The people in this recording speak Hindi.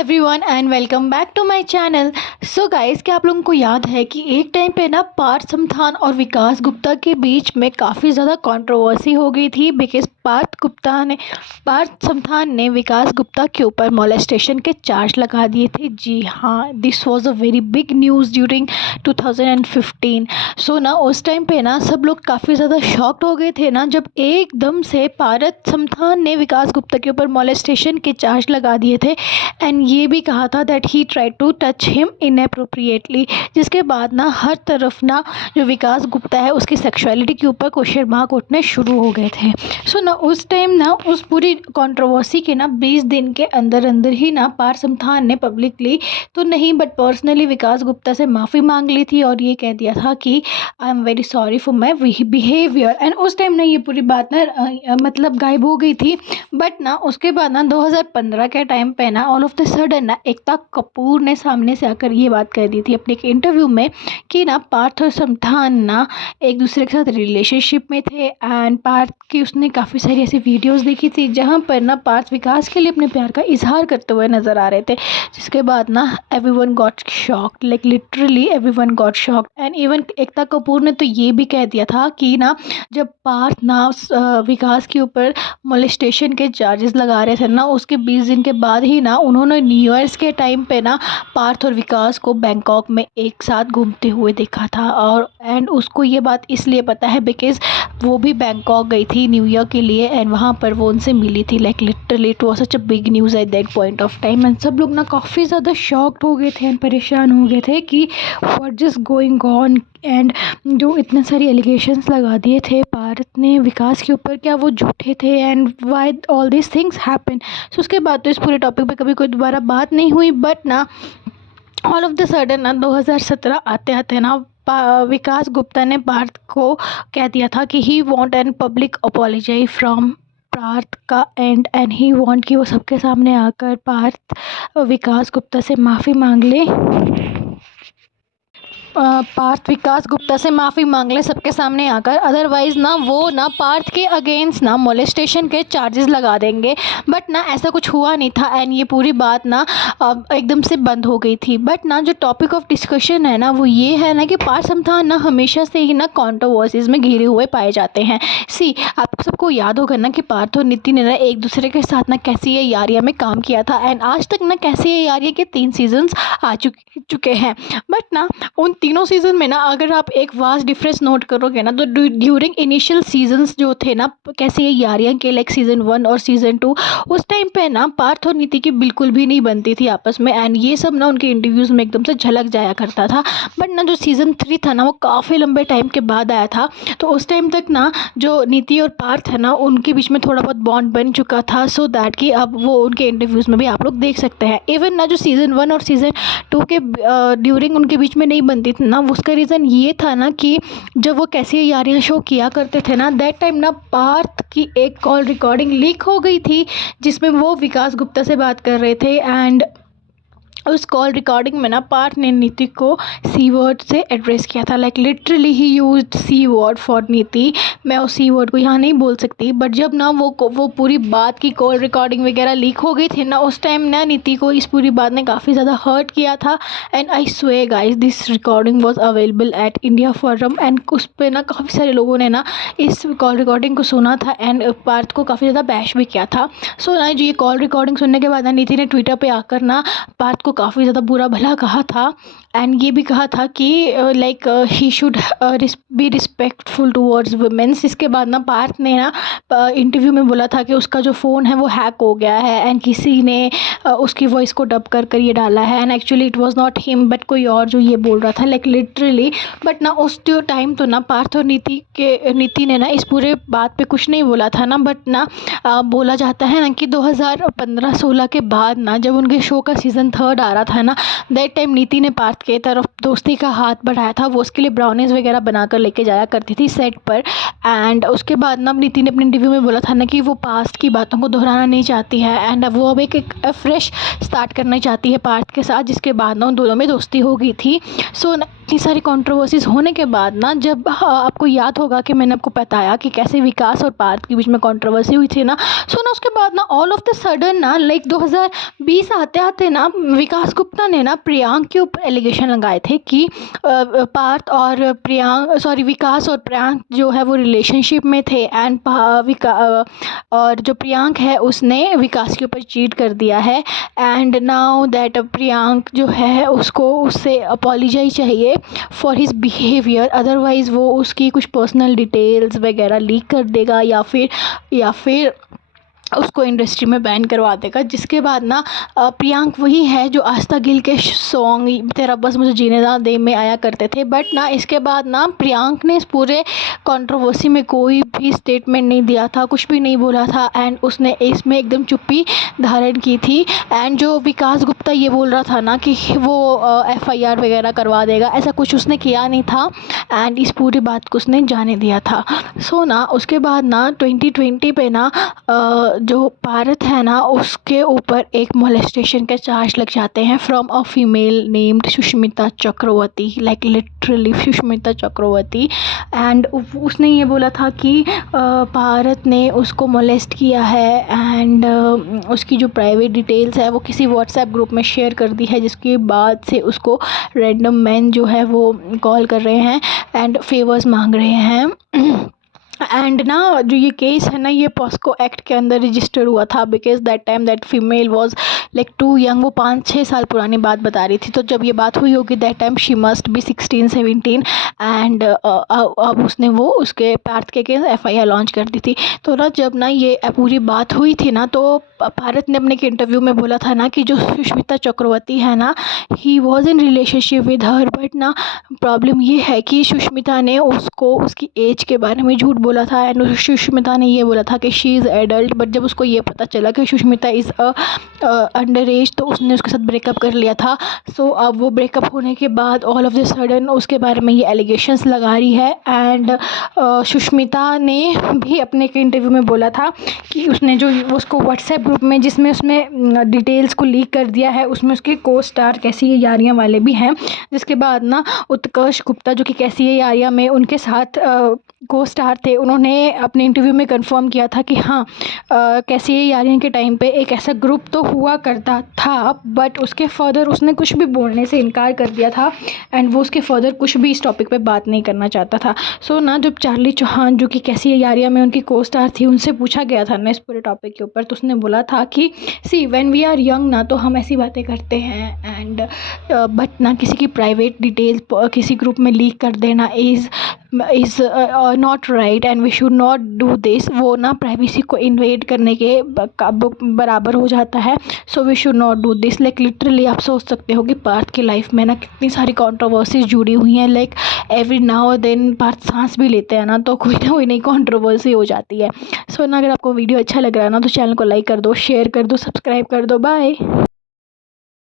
Everyone and welcome back to my channel. So guys, क्या आप लोगों को याद है कि एक टाइम पे ना पार्थ समथान और विकास गुप्ता के बीच में काफ़ी ज़्यादा कंट्रोवर्सी हो गई थी बिकॉज पार्थ समथान ने विकास गुप्ता के ऊपर मोलेस्टेशन के चार्ज लगा दिए थे। जी हाँ, this was a very big news during 2015। सो ना उस टाइम पे ना सब लोग काफ़ी ज़्यादा शॉक्ड हो गए थे ना जब एकदम से पार्थ समथान ने विकास गुप्ता के ऊपर मोलेस्टेशन के चार्ज लगा दिए थे एंड ये भी कहा था that he try to touch him inappropriately. जिसके बाद ना हर तरफ ना जो विकास गुप्ता है उसकी सेक्सुअलिटी के ऊपर क्वेश्चन मार्क उठने शुरू हो गए थे। सो ना उस टाइम ना उस पूरी कंट्रोवर्सी के ना 20 दिन के अंदर अंदर ही ना पार्थ समथान ने पब्लिकली तो नहीं बट पर्सनली विकास गुप्ता से माफ़ी मांग ली थी और ये कह दिया था कि I am very sorry for my behaviour. And उस टाइम ना ये पूरी बात ना मतलब गायब हो गई थी। बट ना उसके बाद ना 2015 के टाइम पे ना ऑल ऑफ द सडन ना एकता कपूर ने सामने से आकर ये बात कह दी थी अपने एक इंटरव्यू में कि ना पार्थ और समथान ना एक दूसरे के साथ रिलेशनशिप में थे एंड पार्थ की उसने काफ़ी सारी ऐसी वीडियोस देखी थी जहाँ पर ना पार्थ विकास के लिए अपने प्यार का इजहार करते हुए नज़र आ रहे थे। जिसके बाद ना everyone got shocked, like literally everyone got shocked. And even Ekta Kapoor ने तो ये भी कह दिया था कि ना जब पार्थ ना विकास के ऊपर मोलेस्टेशन के चार्जेस लगा रहे थे ना उसके 20 दिन के बाद ही ना उन्होंने न्यू ईयर्स के टाइम पे ना पार्थ और विकास को बैंकॉक में एक साथ घूमते हुए देखा था। और एंड उसको ये बात इसलिए पता है बिकॉज वो भी बैंकॉक गई थी न्यू ईयर के लिए एंड वहाँ पर वो उनसे मिली थी। Like literally it was such a big news at that point of time and सब लोग ना काफ़ी ज़्यादा शॉक्ड हो गए थे एंड परेशान हो गए थे कि what just going on. And जो इतने सारी एलिगेशंस लगा दिए थे पार्थ ने विकास के ऊपर, क्या वो झूठे थे and why all this things happen. So उसके बाद तो इस पूरे टॉपिक पे कभी कोई दोबारा बात नहीं हुई। बट ना ऑल ऑफ द सडन ना 2017 आते आते ना विकास गुप्ता ने पार्थ को कह दिया था कि he want an public apologize from Parth का एंड ही वॉन्ट कि वो सबके सामने आकर पार्थ विकास गुप्ता से माफ़ी मांग ले। पार्थ विकास गुप्ता से माफ़ी मांग ले सबके सामने आकर, अदरवाइज़ ना वो ना पार्थ के अगेंस्ट ना मोलेस्टेशन के चार्जेस लगा देंगे। बट ना ऐसा कुछ हुआ नहीं था एंड ये पूरी बात ना एकदम से बंद हो गई थी। बट ना जो टॉपिक ऑफ डिस्कशन है ना वो ये है ना कि पार्थ समथान ना हमेशा से ही ना कंट्रोवर्सीज में घिरे हुए पाए जाते हैं। सी आप सबको याद होगा ना कि पार्थ और नितिन ने ना एक दूसरे के साथ ना कैसी ये यारियाँ में काम किया था एंड आज तक ना कैसी ये यारियाँ के 3 सीजन्स आ चुके हैं। बट ना उन तीनों सीज़न में ना अगर आप एक वास्ट डिफरेंस नोट करोगे ना तो ड्यूरिंग इनिशियल सीजन्स जो थे ना कैसे ये यारियाँ के लाइक सीज़न 1 और सीज़न 2 उस टाइम पे ना पार्थ और नीति की बिल्कुल भी नहीं बनती थी आपस में एंड ये सब ना उनके इंटरव्यूज़ में एकदम से झलक जाया करता था। बट ना जो सीज़न 3 था ना वो काफ़ी लंबे टाइम के बाद आया था तो उस टाइम तक ना जो नीति और पार्थ है ना उनके बीच में थोड़ा बहुत बॉन्ड बन चुका था सो दैट कि अब वो उनके इंटरव्यूज़ में भी आप लोग देख सकते हैं। इवन ना जो सीज़न 1 और सीज़न 2 के ड्यूरिंग उनके बीच में नहीं बनती थी ना उसका रीज़न ये था ना कि जब वो कैसे यारियाँ शो किया करते थे ना दैट टाइम ना पार्थ की एक कॉल रिकॉर्डिंग लीक हो गई थी जिसमें वो विकास गुप्ता से बात कर रहे थे एंड उस कॉल रिकॉर्डिंग में ना पार्थ ने नीति को सी वर्ड से एड्रेस किया था। Like literally he used C word for Niti. मैं उस सी वर्ड को यहाँ नहीं बोल सकती बट जब ना वो पूरी बात की कॉल रिकॉर्डिंग वगैरह लीक हो गई थी ना उस टाइम ना नीति को इस पूरी बात ने काफ़ी ज़्यादा हर्ट किया था एंड आई स्वे guys this recording was available at India forum and उस पर ना काफ़ी सारे लोगों ने ना इस कॉल रिकॉर्डिंग को सुना था एंड पार्थ को काफ़ी ज़्यादा बैश भी किया था। सो ना जो ये कॉल रिकॉर्डिंग सुनने के बाद ना नीति ने ट्विटर पे आकर ना पार्थ को काफ़ी ज़्यादा बुरा भला कहा था एंड ये भी कहा था कि like he should be respectful towards womens. इसके बाद ना पार्थ ने ना इंटरव्यू में बोला था कि उसका जो फ़ोन है वो हैक हो गया है एंड किसी ने उसकी वॉइस को डब कर ये डाला है and actually it was not him but कोई और जो ये बोल रहा था लाइक लिटरली। बट ना उस टाइम तो ना पार्थ और नीति ने ना इस पूरे बात पे कुछ नहीं बोला था ना। बट ना बोला जाता है ना कि 2015-16 के बाद ना जब उनके शो का सीज़न 3 आ रहा था ना दैट टाइम नीति ने पार्थ के तरफ दोस्ती का हाथ बढ़ाया था। वो उसके लिए ब्राउनीज वगैरह बनाकर लेके जाया करती थी सेट पर एंड उसके बाद ना नीति ने अपने इंटरव्यू में बोला था ना कि वो पास्ट की बातों को दोहराना नहीं चाहती है एंड वो अब एक फ्रेश स्टार्ट करना चाहती है पार्थ के साथ जिसके बाद ना उन दोनों में दोस्ती हो गई थी। सो इतनी सारी कंट्रोवर्सीज होने के बाद ना, जब आपको याद होगा कि मैंने आपको बताया कि कैसे विकास और पार्थ के बीच में कंट्रोवर्सी हुई थी ना, सो ना उसके बाद ना ऑल ऑफ द सडन ना लाइक 2020 आते आते ना विकास गुप्ता ने ना प्रियांक के ऊपर एलिगेशन लगाए थे कि पार्थ और विकास और प्रियांक जो है वो रिलेशनशिप में थे, एंड और जो प्रियांक है उसने विकास के ऊपर चीट कर दिया है, एंड नाउ दैट प्रियांक जो है उससे अपॉलोजाइज चाहिए फॉर हिज बिहेवियर, अदरवाइज़ वो उसकी कुछ पर्सनल डिटेल्स वगैरह लीक कर देगा या फिर उसको इंडस्ट्री में बैन करवा देगा। जिसके बाद ना प्रियांक वही है जो आस्था गिल के सॉन्ग तेरा बस मुझे जीने ना दे में आया करते थे, बट ना इसके बाद ना प्रियांक ने इस पूरे कंट्रोवर्सी में कोई भी स्टेटमेंट नहीं दिया था, कुछ भी नहीं बोला था, एंड उसने इसमें एकदम चुप्पी धारण की थी। एंड जो विकास गुप्ता ये बोल रहा था ना कि वो FIR वगैरह करवा देगा, ऐसा कुछ उसने किया नहीं था, एंड इस पूरी बात को उसने जाने दिया था। सो ना उसके बाद ना 2020 पे ना जो पार्थ है ना उसके ऊपर एक मोलेस्टेशन के चार्ज लग जाते हैं from a female named Sushmita Chakraborty, like literally Sushmita Chakraborty. And उसने ये बोला था कि पार्थ ने उसको मोलेस्ट किया है, एंड उसकी जो प्राइवेट डिटेल्स है वो किसी व्हाट्सएप ग्रुप में शेयर कर दी है, जिसके बाद से उसको रैंडम मैन जो है वो कॉल कर रहे हैं एंड फेवर्स मांग रहे हैं। एंड ना जो ये केस है ना ये पॉस्को एक्ट के अंदर रजिस्टर हुआ था, because that time that female was like too young, वो 5-6 साल पुरानी बात बता रही थी। तो जब ये बात हुई होगी that time she must be 16-17, and अब उसने वो उसके पार्थ के केस FIR लॉन्च कर दी थी। तो ना जब ना ये पूरी बात हुई थी ना, तो पार्थ ने अपने इंटरव्यू में बोला था ना कि जो सुष्मिता चक्रवर्ती है ना he was in relationship with her, but ना प्रॉब्लम ये है कि सुष्मिता ने उसको उसकी एज के बारे में झूठ बोला था, एंड सुष्मिता ने ये बोला था कि शी इज़ एडल्ट, बट जब उसको ये पता चला कि सुष्मिता इज़ अंडर एज तो उसने उसके साथ ब्रेकअप कर लिया था। सो अब वो ब्रेकअप होने के बाद ऑल ऑफ द सडन उसके बारे में ये एलिगेशंस लगा रही है, एंड सुष्मिता ने भी अपने के इंटरव्यू में बोला था कि उसने जो उसको व्हाट्सएप ग्रुप में जिसमें उसने डिटेल्स को लीक कर दिया है उसमें उसके को स्टार कैसी ये यारियाँ वाले भी हैं। जिसके बाद ना उत्कर्ष गुप्ता जो कि कैसी ये यारियाँ में उनके साथ को स्टार थे, उन्होंने अपने इंटरव्यू में कंफर्म किया था कि हाँ कैसी ये यारियाँ के टाइम पे एक ऐसा ग्रुप तो हुआ करता था, बट उसके फर्दर उसने कुछ भी बोलने से इनकार कर दिया था, एंड वो उसके फर्दर कुछ भी इस टॉपिक पे बात नहीं करना चाहता था। सो ना जब चार्ली चौहान जो कि कैसी ये यारियाँ में उनकी को स्टार थी उनसे पूछा गया था ना इस पूरे टॉपिक के ऊपर, तो उसने बोला था कि see when we are young ना तो हम ऐसी बातें करते हैं, एंड बट ना किसी की प्राइवेट डिटेल्स किसी ग्रुप में लीक कर देना is not right, and we should not do this. वो ना प्राइवेसी को इन्वेड करने के बराबर हो जाता है। So we should not do this. Like literally आप सोच सकते हो कि पार्थ की लाइफ में ना कितनी सारी कंट्रोवर्सीज जुड़ी हुई हैं। Like every now then Parth सांस भी लेते हैं ना तो कोई ना कोई नई कंट्रोवर्सी हो जाती है। सो ना अगर आपको वीडियो अच्छा लग रहा है ना तो चैनल को लाइक कर दो, शेयर कर दो, सब्सक्राइब कर दो। बाय।